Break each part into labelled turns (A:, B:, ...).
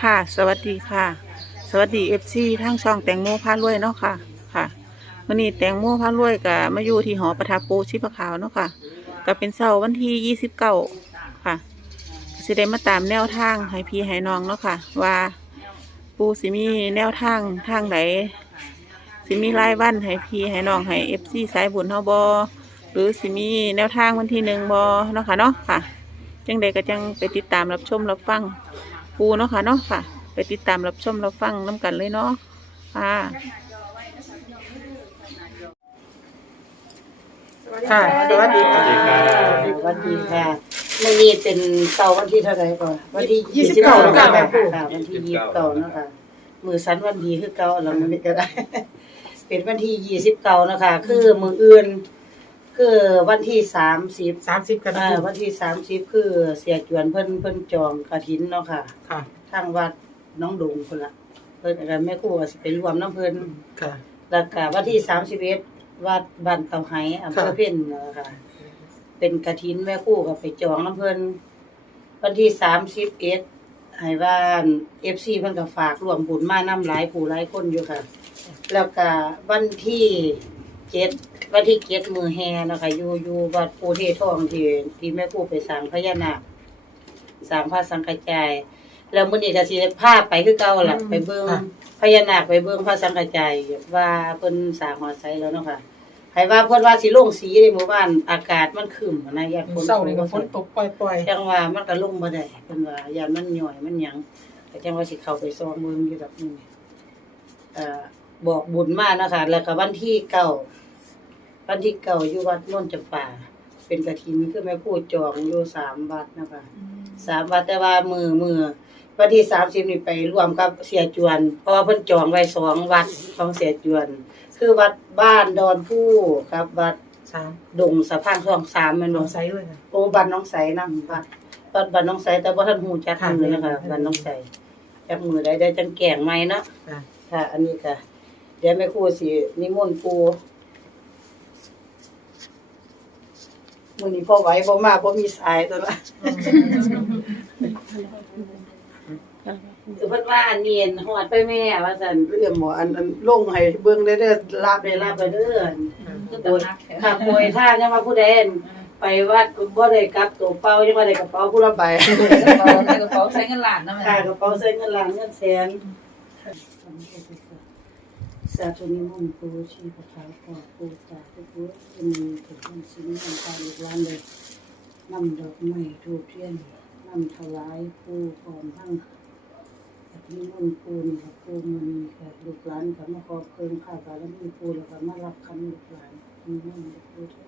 A: ค่ะ สวัสดีค่ะ สวัสดีเอฟซีทั้งช่องแตงโมพารวยเนาะค่ะ ค่ะวันนี้แตงโมพารวยกับมาอยู่ที่หอประทับปูชิพขาวเนาะค่ะก็เป็นเสาร์วันที่ยี่สิบเก้าค่ะสิได้มาตามแนวทางให้พี่ให้น้องเนาะค่ะ ว่าปูสิมีแนวทางทางไหนสิมีไรายวันให้พี่ให้น้องให้เอฟซีสายบุญเฮาบอหรือสิมีแนวทางวันที่หนึ่งบอเนาะค่ะเนาะค่ะ จังใดก็จังไปติดตามรับชมรับฟัง ปูเนาะค่ะเนาะค่ะ ไปติดตามรับชมรับฟังน้ำกันเลยเนาะค่ะค่ะสวัสดีค่ะ
B: สวัสดีค่ะมื่อนี้เป็นเสาร์วันที่เท่าไหร่ก่อนวันที่
A: ยี่สิบเก้า
B: 29
A: ค่ะ
B: ค่ะวันที่ยี่สิบเก้านะคะมือสันวันดีคือเก่าเราไม่ก็ได้ เป็นวันที่ยี่สิบเก้านะคะ คือมืออื่น คือวันที่สามสิบ
A: สามสิบกัน
B: อ่าวันที่สามสิบคือเสียจวนเพิ่นเพิ่นจองกระถินเนาะค่ะ
A: ค่ะ
B: ทางวัดน้องดงคนละเพิ่นก็แม่ครูก็สิไปรวมน้ำเพิ่น
A: ค่ะ
B: แล้วก็วันที่สามสิบเอ็ดวัดบ้านเตาไห้อำเภอ
A: ค่ะ
B: เพ่นนะคะเป็นกระถินแม่ครู่ก็ไปจองน้ำเพิ่นวันที่สามสิบเอ็ดให้ว่านเอฟซีเพิ่นก็ฝากรวมบุญมาน้ำหลายผู้หลายคนอยู่ค่ะ แล้วก็วันที่ เจ็ดวันที่เจ็ดมือแฮนะคะอยู่อยู่วัดปูเททองที่ที่แม่ครู่ไปสร้างพญานาคสร้างพระสังฆจาย แล้วมื้อนี้ก็สิพาไปคือเก่าล่ะไปเบิ่ง
A: ค่ะ
B: พญานาคไปเบิ่งพระสังฆจายว่าเพิ่นสร้างหอไซแล้วเนาะค่ะให้ว่าเพิ่นว่าสิลงสีในหมู่บ้านอากาศมันครึ้มนะยามฝน
A: เศร้านี่ก็ฝนตกปล่อย
B: จังว่ามันก็ลงบ่ได้เพิ่นว่ายามมันหย่อยมันหยังก็จังว่าสิเข้าไปซองเมืองอยู่ดอกนึงเอ่อบอกบุญมานะคะแล้วก็วันที่เก้า วันที่เก้าอยู่วัดโน่นจำปาเป็นกฐินคือแม่พูดจองอยู่สามวัดนะคะสามวัดแต่ว่ามือมือวันที่สามสิบนี่ไปร่วมกับเสียจวน เพราะว่าเพิ่นจองไว้สองวัดของเสียจวน คือวัดบ้านดอนผู้กับ วัด
A: ๆสาม
B: ดงสะพานคลองสามแม่น
A: ล
B: บ่
A: องไซด้วยค่ะ
B: โอ้บ้านน้องใสนำวัดวัดบ้านน้องใสแต่บ่ทันฮู้จัก
A: ค่ะ
B: มือนะคะบ้านน้องใสจักมือได้ได้จังแก่งใหม่เนาะ
A: ค่ะ
B: ค่ะ อันนี้ก็เดี๋ยวแม่ครูสินิมนต์ปู่ มื้อนี้พอไหวบ่มาบ่มีสายตัวละคือเพิ่นว่าอันเนียนหอดไปแม่ว่าซั่นเรื่องหมออันอันลงให้เบิ่งได้เด้อลาบได้ลาบไปเด้อคือโดยค่ะป่วยท่ายังว่าผู้ใดอั่นไปวัดบ่ได้กลับตัวเปล่ายังว่าได้กระเป๋าผู้ละใบ
C: ในกระเป๋าใช้เงินล้านนะแม่
B: ค่ะกระเป๋าใส่เงินล้านเงินแสน สาธุนิมนต์ปูชีพขาวขอปูสาธุปูเป็นถึงวันสิ่งต่างๆอีกวันเลยนำดอกไม้ทูบเทียนนำถวายปูพร้อมทั้งนิมนต์ปูนี่ค่ะปูมันมีค่ะลูกหลานกับมาขอเพิ่มข้าวสารแล้วมีปูแล้วก็มารับคำลูกหลานนิมนต์ปูทุ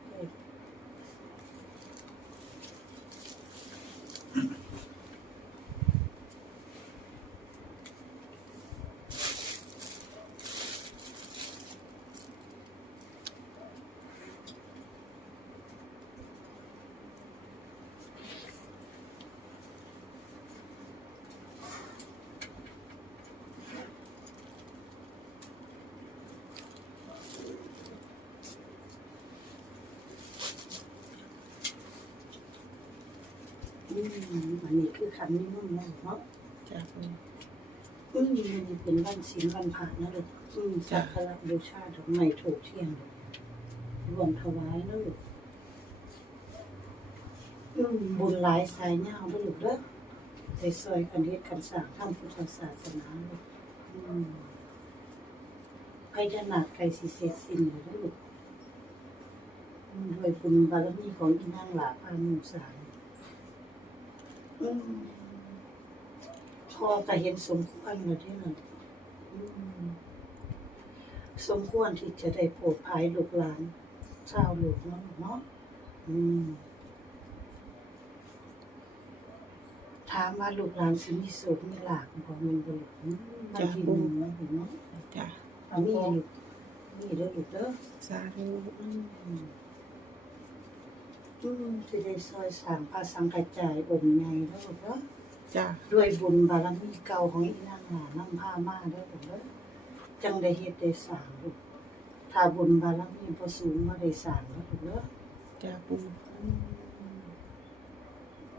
B: อันนี้คือคำนิมนต์เนาะเนาะ
A: จ้ะ
B: อืมอันนี้เป็นวันศีลวันพระนะลูกอืมสักการะบูชาดอกไม้ถูกเทียนรวมถวายนะลูกอืมบุญหลายสายยาวนะลูกเด้อไปซอยกันเฮ็ดกันสร้างทำพุทธศาสนาลูกอืมพญานาคไก่สิเสร็จสิ้นแล้วนะลูกด้วยบุญบารมีของอีนางหลาพานุสาร อืมพ่อก็เห็นสมควรแล้วที่นั่นอืมสมควรที่จะได้โปรดภายลูกหลานชาวลูกเนาะเนาะอืมถามว่าลูกหลานสิมีสุขมีหลากบ่มันบ่ลูกอืมมันที่หนึ่งนะเห็นเนาะ
A: จ้ะ
B: อันนี้ลูกนี่เด้อลูกเด้อ
A: สาธุ
B: อืม อืมสิได้ซอยสร้างพระสังฆจายองค์ใหญ่เด้อลูกเด้อ
A: จ้ะ
B: ด้วยบุญบารมีเก่าของอีนางหลานำพามาเด้อลูกเด้อจังได้เฮ็ดได้สร้างลูกถ้าบุญบารมีบ่สูงบ่ได้สร้างเด้อลูกเด้อ
A: จ้ะปู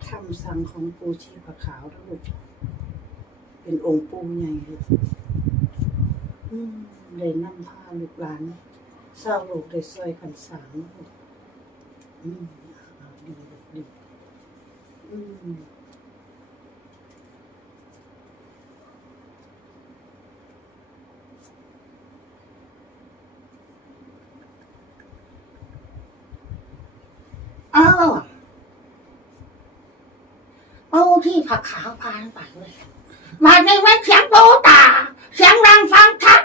B: คำสั่งของปูชีพขาวทั้งหมดเป็น
D: เป็นองค์ปู่ใหญ่เลยอืมเลยนำพาลูกหลานเศร้าโลกได้ซอยกันสามอืม อ่าดีดีอืมอ้าวโอ้ที่ผักขาวพานไปเลยมาในวัดเสียงโตตา เสียงรังฟังชัด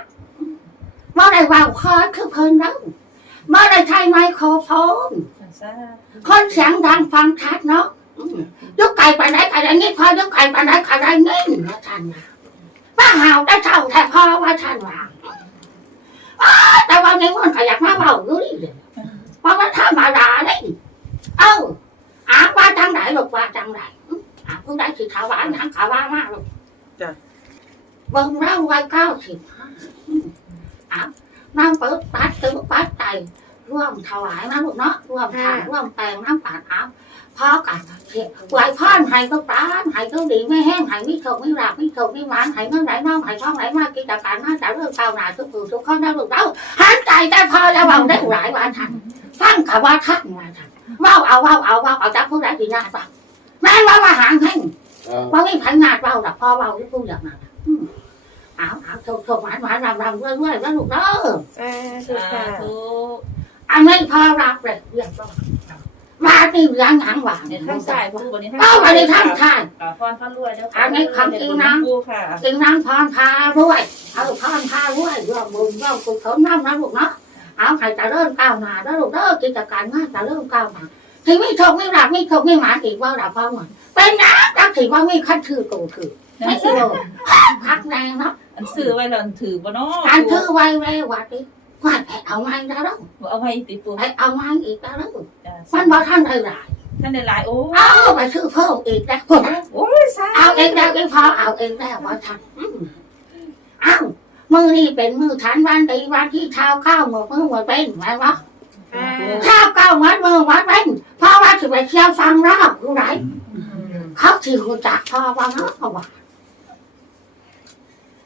D: เมื่อไรว่าคอคือเพลินแล้วเมื่อไรใช้ไมโครโฟน คนเสียงดังฟังชัดเนาะอืมยกไก่ไปไหนไก่ได้นี่พอยกไก่ไปไหนไก่ได้นี่นะท่านนะป้าหาวได้เท่าแต่พ่อว่าท่านว่าอ้าแต่วันนี้มันขยักมาเบาอยู่นี่เลยเพราะว่าธรรมดาเลยเอ้าอาว่าจังไหนลูกว่าจังไหนอืมอาผู้ใดสิขาวหวานหยังขาวว่ามากลูก
E: จ้ะ
D: เบิ่งเล่าไว้เก้าสิบห้าอืมอ้าวนั่งเปิดปัดตึงปัดใจ ร่วมถวายนะลูกเนาะร่วมทานร่วมแปลงน้ำปาดอ้าวพ่อกันเทียไหวพ่อนให้ก็ปรานให้ก็ดีไม่แห้งให้ไม่โศกไม่หลับไม่โศกไม่หวานให้เงินไหลน้องให้ช่องไหลมากกิจการมาจากเรื่องเก่าหนาทุกผู้ทุกคนได้ลูกเต้าหันใจได้พอแล้วเอาได้หลายวันทันฟังกับว่าทักมาทันว้าวเอาว้าวเอาว้าวเอาจากผู้ใดดีงานบ้างแม่ว่าว่าหางให้ว่าไม่พันงานเราดับพ่อเราที่พูดอย่างนั้นน่ะอืมเอาเอาโชคโชคหวานหวานรำรำเรื่อยเรื่อยแล้วลูกเด้อ
E: สาธุ
C: สา
E: ค่ะ
C: ธุ
D: อันนี้พ่อรับเลยเรียบร้อยมาที่เลี้ยงหางหวาน
C: เนี่ยทั้งสายผู้วันนี้ทั้ง
D: เอาวันนี้ทั้งชาย
C: อ่าพรพันรวยแล้ว
D: อันนี้คำจริงนะ
C: ผู้ค่ะ
D: จึงนั่งพรพาด้วยเอาพรพาด้วยร่วมบุญร่วมกุศลน้ำนะลูกเนาะเอาใครจะเริ่มก้าวหน้าแล้วลูกเด้อกิจการงานจะเริ่มก้าวหน้าที่ไม่โชคไม่รับไม่โชคไม่หมาอีกว่าดับพ่อเหมือนเป็นน้ำจักถือว่าไม่คัดถือตัวถือ
C: นั่
D: ไม่
C: น
D: ใช่
C: สิ
D: โลพักแรงเนาะ
C: อันซื้อไว้แล้วอันถือบ่เนาะ
D: การถือไว้ไว้วัดนี้ ว่าไปเอาไม้แล้วเด้อ
C: เอาไว้ติดปู
D: ไปเอาไม้อีกแล้วเด้อ
C: จ้ะ
D: มันบ่ท่านได้หลาย
C: ท่านได้หลายโอ้
D: เอาไปซื้อเพิ่มอีกแล้ว
C: โอ้ยสา
D: เอาเองแล้วเองพอเอาเองแล้วว่าท่านอืมเอามือนี่เป็นมือฐานวันดีวันที่เท้าข้าวหมดมือหมดเป็นไหมวะข้าวเก้าวัดมือวัดเป็นพราะว่าถือไปเที่ยวฟังรอบรู้ไหนเขาถือรู้จักพ่อว่าเนาะว่า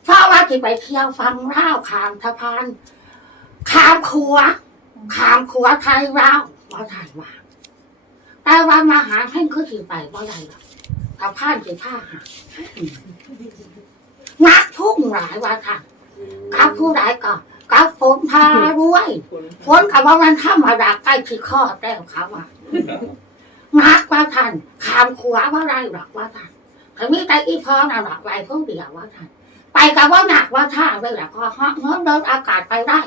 D: พราะว่าถือไปเที่ยวฟังราวขามสะพาน ขามขัวขามขัวไทยเราวว่าท่านว่าแต่ว่ามาหาให้คือถือไปว่าไรหรอกกับผ่านสิผ้าหานักทุ่งหลายว่าท่านกับผู้ใดก็กับฝนพารวยฝนกับว่ามันธรรมาดาใกล้ที่ข้อแล้วเขาว่านักว่าท่านขามขัวว่าไรหรอกว่าท่านถึงมีแต่อีพอน่ะหรอกไปพวกเดียวว่าท่านไปกับว่าหนักว่าท่าเลยแหละก็เหาะเงินเดินอากาศไปได้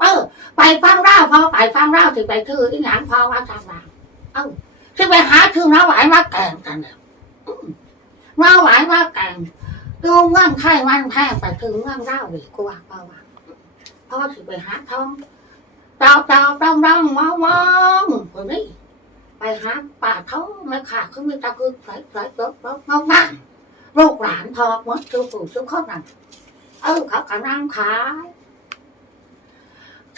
D: เออ ไปฟังเล่าพอไปฟังเล่าถึงไปชื่อที่หยังพอว่าทางว่าเอ้าที่ไปหาชื่อน้าหวายมาแกงกันเนี่ยน้าหวายมาแกงดูเงื่อนไขมันแพ้ไปถึงเงื่อนเล่าดีกว่าเปล่าว่าพ่อถึงไปหาทองเต่าเต่าดองดองมองมองคนนี้ไปหาป่าเท้าไม่ขาดเขามีตะคือใส่ใส่ตบตบมองมากลูกหลานพอหมดทุกผู้ทุกคนนั่นเออเขากำลังขาย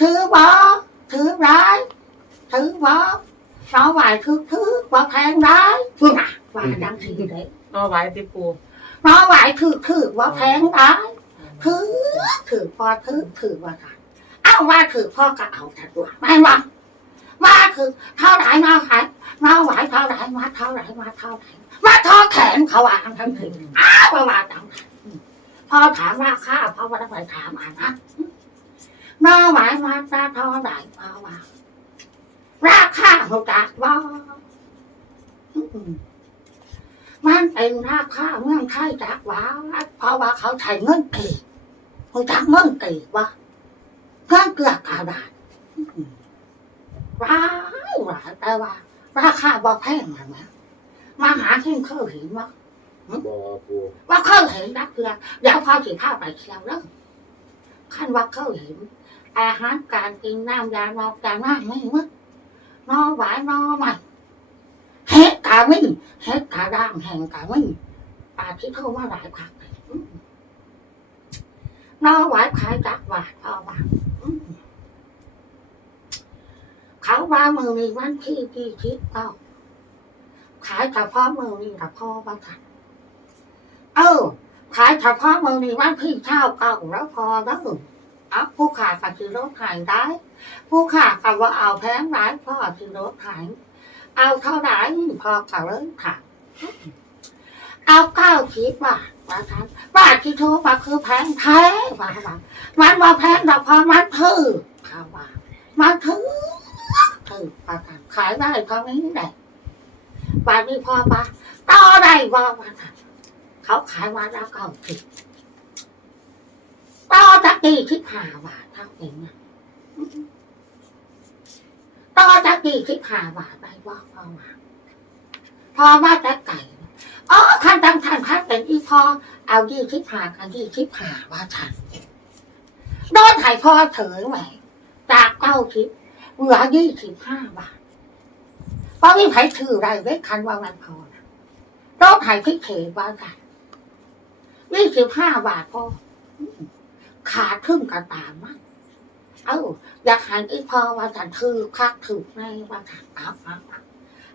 D: ถือบอถือร้ายถือบอสาวไหวถือถือว่าแพงร้ายคุณอะว่าดังทีเลย
E: รอไว้ติปู
D: น้าวไหวถือถือว่าแพงร้ายถือถือพอถือถือว่าค่ะเอาว่าถือพ่อก็เอาแต่ตัวไม่ว่าว่าคือเท่าไหร่มาขายน้าไหวเท่าไหร่มาเท่าไหร่มาเท่าไหร่มาท่อแขนเขาว่าทั้งทีอ้าวว่าว่าดังพอถามราคาพ่อว่าต้องไปถามอ่านนะ น้าหวายมาตาทอไหลมาว่าราคาเขาจากว่ามันเป็นราคาเมืองไทยจากว่าเพราะว่าเขาใช้เงินกีเขาจากเงินกีว่าเงินเกลือกระดาษร้ายหลายแต่ว่า ราคาบ่แพงนะนะมาหาที่เคยเห็นว่า
F: บ่ปู
D: ว่าเคยเห็นนักเกลือเดี๋ยวพอถือผ้าไปเที่ยวแล้วขั้นว่าเคยเห็น อาหารการกินน้ำยานอกจากน้ำไม่มึกนอหวายนอมันเฮ็ดกาวิ่งเฮ็ดกาด่างแห่งกาวิ่งปาที่เข้ามาหลายผักอืมนอหวายขายจากบาทเอาบาทอืมเขาว่ามือมีวันที่ที่คิดก็ขายเฉพาะมือนี่กับพ่อบ้างค่ะเออขายเฉพาะมือนี้วันที่เช้าก่าแล้วพอแล้ว อาผู้ขากับซื้อรถขายได้ ผู้ขากับว่าเอาแพงร้ายพ่อซื้อรถขายเอาเท่าไหร่พอกับเริ่มขายเอาเก้าคิดว่าว่าทันว่าที่โทรมาคือแพงแท้ว่าว่ามันว่าแพงแต่พอมันถือเขาว่ามันถือถือว่าทันขายได้เท่านี้แหละบาทนี้พอปะต่อได้ว่าว่าทันเขาขายวันแล้วเก้าสิบ ต่อจากดีคิดหาบาทเท่าเองนะต่อจากดีคิดหาบาได้ว่าพอมาพอมาแต่ไก่อ๋อขั้นตังทันขั้นเป็นอีพอเอาดีคิดหากันดีคิดหาว่าทันโดนไถ่พ่อเถยแหวจากเก้าทิพเหลือยี่สิบห้าบาทเพราะมีไผ่ถือได้ได้คันว่ามันพอนะโดนไถ่พิเศษว่าทันยี่สิบห้าบาทพออืม ขาดครึ่งกระตามมั้งเอ้าอยากหันอีพอว่าสันถือคักถือในว่าสันเอาเอาเอา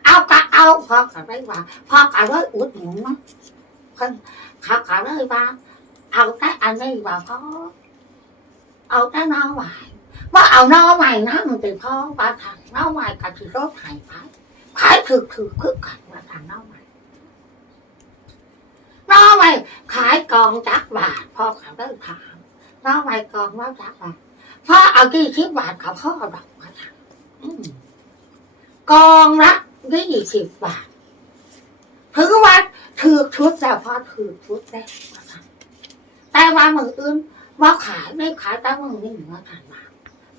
D: เอากะเอาพอกะได้ว่าพอกะเลยอุดหนุนเนาะคนเขากะเลยว่า เอาแต่อันนี้ว่าพอเอาแต่นอใหม่ว่าเอานอใหม่นะมันเป็นพ่อว่าทางนอใหม่กับที่รถหายไปขายถือถือคือกันว่าทางนอใหม่นอใหม่ขายกองจักบาทพ่อเขาได้ถาม นอใหม่กองว่าจักบาทพราะเอาที่สิบบาทเขาพ่อดอกมาทำอืมกองละยี่สิบบาทถือว่าถือชุดแต่พอถือชุดได้มาทำแต่ว่ามืออื่นว่าขายไม่ขายแต่มือนี่มาทำมา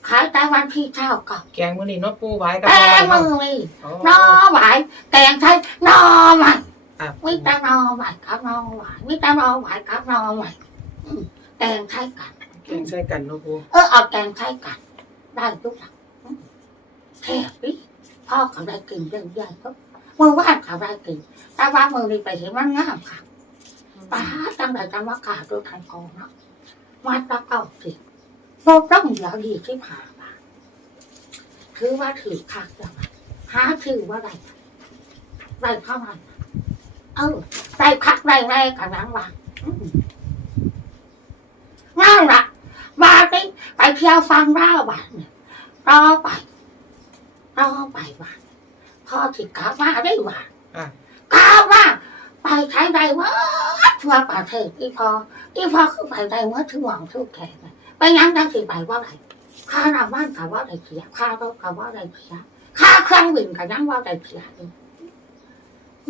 D: ขายแต่วันที่เช้าก่อน
E: แกงมื้อนี้เนาะปูไว้กับ
D: แต่
E: พ่อไว้
D: มื
E: เนาะ
D: อนี่
E: อ๋อ
D: นอหวายแกงไทยนอใหม่
E: อะ
D: ไม่แต่นอหวายกับนอหวายไม่แต่นอหวายกับนอใหม่อืมแกงไทยกัน
E: แกงใส่กันเนาะปู
D: เออเอาแกงไทยกันได้ทุกอย่างแค่นี้พ่อเขาได้กินเรื่องใหญ่ก็เมื่อวานเขาได้กินแต่ว่ามือนี้ไปเห็นมันงามค่ะป้าจังไรจังว่าขาตัวทันกองเนาะมาตะเก้าสิเราต้องเหลือดีที่ผ่ามาถือว่าถือคักแล้วหาถือว่าไรไรเข้ามันเออได้คักได้แรกันนั้นว่าอืมงามละ มาไปไปเที่ยวฟังเล่าบ้านเนี่ยต่อไปต่อไปบ้านพ่อถิกามาได้บ้าน
E: อะ
D: กาว่าไปใช้ได้ว่าทั่วประเทศอีพออีพอคือไปได้เมื่อถึงหวังทุกแขกไปยังได้สิไปว่าไรค่าน้ำบ้านกับว่าไรเสียค่ารถกับว่าไรเสียค่าเครื่องบินกับยังว่าไรเสียอีก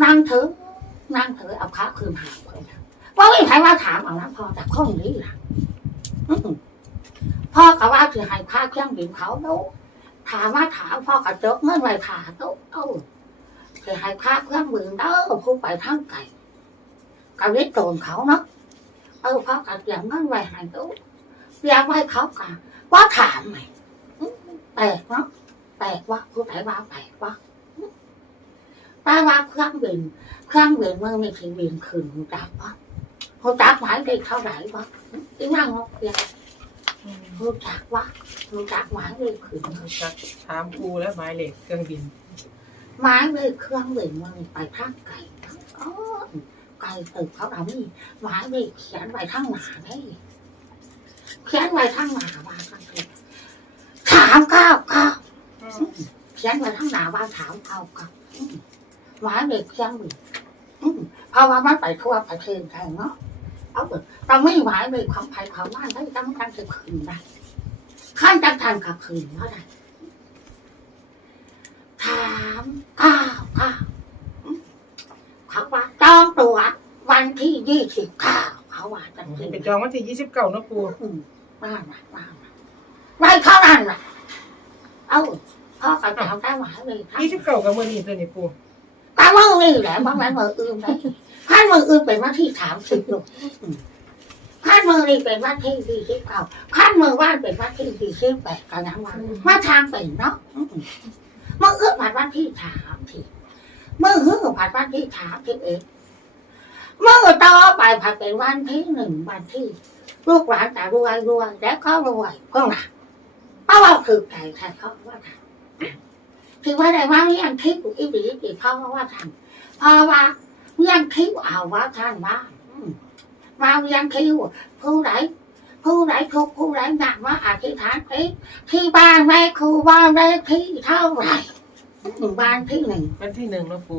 D: นั่งเถอะนั่งเถอะเอาพระคืนหาเพิ่นว่าไม่ใครว่าถามเอานะพอแต่ข้องนี้ล่ะอืม พ่อก็ว่าจะให้ค่าเครื่องดื่มเขาเนาถามว่าถามพ่อก็จกเมื่อไรถามเนาะเอ้าจะให้ค่าเครื่องดื่มเด้อผู้ไปทั้งไก่ก็เลยโดนเขาเนาะเออพ่อก็เตรียมเมื่อไรให้เนาะเตรียมไว้เขากะว่าถามไหมแตกเนาะแตกว่าผู้ไปว่าแตกว่าป้าว่าเครื่องบินเครื่องบินเมื่อไม่ถึงบินขืนหูจักวะหูจักหมายเลขเท่าไหร่วะอีนั่งเนาะเรีย đạp phải đi thao đẩy quá tiếng năng không vậy không đạp quá không đạp phải đi khửng
E: จักถามปูแล้วหมายเลขเครื่องบิน
D: ไม้เลยเครื่องเล่นมันไปทางไก่อ๋อไก่ตึกเขาเอานี่ไม้เลยเขียนไว้ทางหนาได้เขียนไว้ทางหนาว่ากันเลยถามเก้าเก้าเขียนไว้ทางหนาว่าถามเก้าเก้าอืมไม้เลยเครื่องบินอืมเพราะว่ามันไปทั่วประเทศไทยเนาะ เอาเถอะเราไม่ไม้เลยความภัยความว่านได้ตั้งตั้งจะคืนได้ขั้นจังทันกับคืนเมื่อไหร่ถามเก้าเก้าอืมเขาว่าจองตัววันที่ยี่สิบเก้าเขาว่าจังสิ
E: ไปจองวันที่ยี่สิบเก้าเนาะปู
D: อืมว่ามาว่ามาไว้เท่านั้นแหละเอ้าพ่อกับแม่ได้หมายเลยครับ
E: ยี่สิบเก้ากับมื้อนี้ตัวนี้ปู
D: กามือ นี่แหละบางวันมืออื่นได้ขั้นมืออื่นเป็นวันที่สามสิบลูกอืมขั้นมือนี่เป็นวันที่สี่สิบเก้าขั้นมือว่านเป็นวันที่สี่สิบแปดกันนะวันมาทางเป็นเนาะอืมมืออื่นผ่านวันที่สามสิมือหื้อผ่านวันที่สามสิบเอ็ดมือต่อไปผ่านเป็นวันที่หนึ่งวันที่ลูกหลานจะรวยรวยแล้วก็รวยเพื่อนน่ะเพราะว่าคือใจแทนเขาว่าทำ ถือว่าได้ว่าเลี้ยงทิพย์อีบีอีพ่อว่าทำเพราะว่าเลี้ยงทิพย์เอาว่าท่านว่าอืมมาเรียงคิวผู้ไหนผู้ไหนทุกข์ผู้ไหนหนักว่าอธิษฐานเอ๊ะที่บ้านแม่ครูบ้านเลขที่เท่าไหร่อืมบ้านที่หนึ่ง
E: วันที่หนึ่งเนาะปู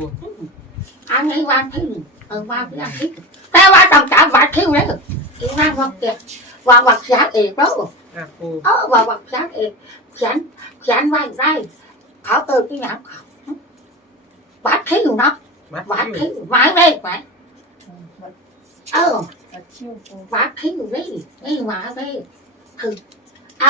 D: อันนี้วันที่หนึ่งเออวันที่ที่แต่ว่าต้องจำวันที่เลยอีนั่งว่าเกียว่าวักษาเอกแล้ว
E: อะปู
D: เออว่าวักษาเอกเขียนเขียนไว้ได้ เขาเออที่ไหนเขาวัดที่อยู่เนาะ
E: มัด
D: วัด
E: คิว
D: ที่หมายเลขไหมเออ
C: วัดคิ้วปู
D: วัดที่อยู่นี่นี่หมายเลขคือเอ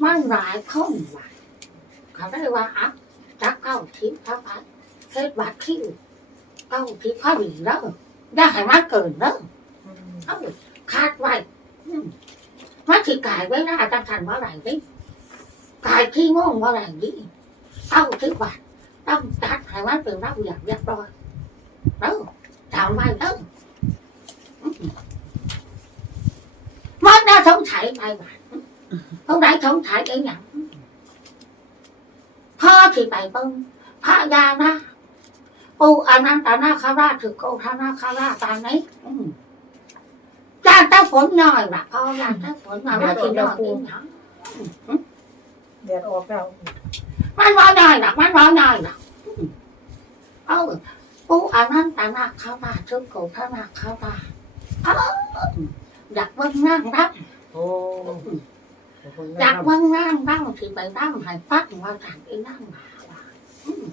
D: าเก้าสิบคนเอาเก้าสิบคนแล้วแล้ววันหลยเขาว่าเพราะว่าไม่จำกันจำกันอืมวันที่แรกเพราเรียกหลานพอมันหลายคนเนาะมันหลายว่ะเขาได้ว่าอัพจักเก้าทิพย์เท่าไหร่เทศวัดคิวเก้าทิพย์พอดีแล้วได้ให้มาเกินแล้ว
E: อืม
D: เออคาดไว้มมันถือกายไว้หน้าจังทันว่าไรดิกายที่ง่วงว่าไรดิเก้าทิพย์วัดต้องจัดให้มันเป็นระเบียบเรียบร้อยเออจำไว้เออมันน่าสงสัยไปบ้า นตรงไหนสงสัยไอ้หยังพ่อที่ไปเบิ้งพระยานะปูอนันตนาคราถือโกธนาคราชตามนี้อืมจานตาฝนหน่อยละพ่อยานตาฝนมาว่าที่นอนที่หยัง
E: แดดออกแล้ว
D: มันร้อนหน่อยหรอกมันร้อนหน่อยหรอกเออปูอันนั้นตาหน้าเข้าตาชุดโกเข้าหน้าเข้าตาเอออยากเบิ่งนั่งรับ
E: โอ้ ขอบคุณ
D: อยาก
E: นะครับ
D: เบิ่งนั่งนั่งที่ไปนั่งให้ฟักว่าทางไอ้นั่งมาว่าอืม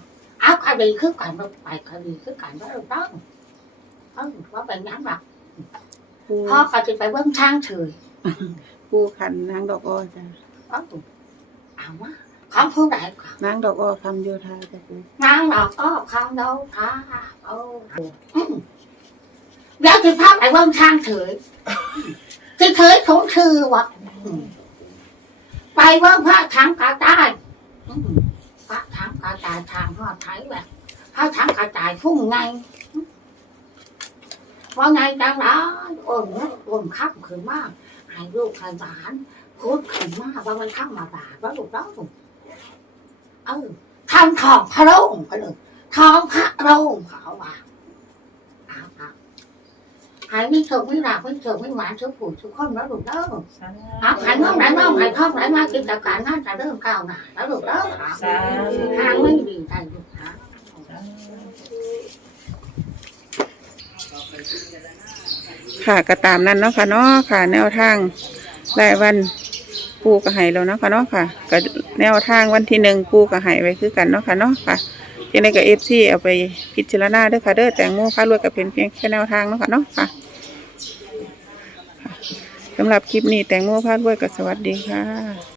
D: เอาคดีคือกันเราไปคดีคือกันว่าเราต้องเออว่าเป็นยังหลัก
A: ปู
D: พ่อก็จะไปเบิ่งช่างเฉย
A: ปูขันนางดอกอ้อจ้ะ
D: เออเอาว่าของผู้ใดก่อน
A: นางดอกอ้อคำโยธาจ้ะปู
D: นางดอกก็คำโดท้าโอ้อืมเดี๋ยวจะพาไปเบิ่งช่างเฉยจะเคยของชื่อวะอืม ไปเบิ่งพระถังกระจายพระถังกระจายทางหอดไทยแบบพระถังกระจายพุ่งไงว่าไงจังละโอ้ยโอ้ยขับขึ้นมากให้ลูกให้หลานพูดขึ้นมากว่ามันข้ามมาบาดว่าลูกเราเออทำทองพระโรงก็เลยทองพระโรงเขาว่าเอาเอาหายไม่ถูกไม่หลับไม่ถูกไม่หวานทุกผู้ทุกคนแล้วลูกเด้อเอาหายน้องไหนน้องหายท้องไหนมากินแต่การงานจะเริ่มก้าวหน้าแล้วลูกเด้อเอา
C: สาธุ
D: ทางไม่ดีใจลูกนะ
A: ค่ะก็ตามนั้นเนาะค่ะเนาะค่ะ แนวทางรายวันปูก็ให้แล้วเนาะค่ะเนาะค่ะก็แนวทางวันที่หนึ่งปูก็ให้ไว้คือกันเนาะค่ะเนาะค่ะยังไงก็เอฟซีเอาไปพิจารณาเด้อค่ะเด้อแตงโมพารวยกับเป็นเพียงแค่แนวทางเนาะค่ะเนาะค่ะค่ะ สำหรับคลิปนี้แตงโมพาดด้วยก็สวัสดีค่ะ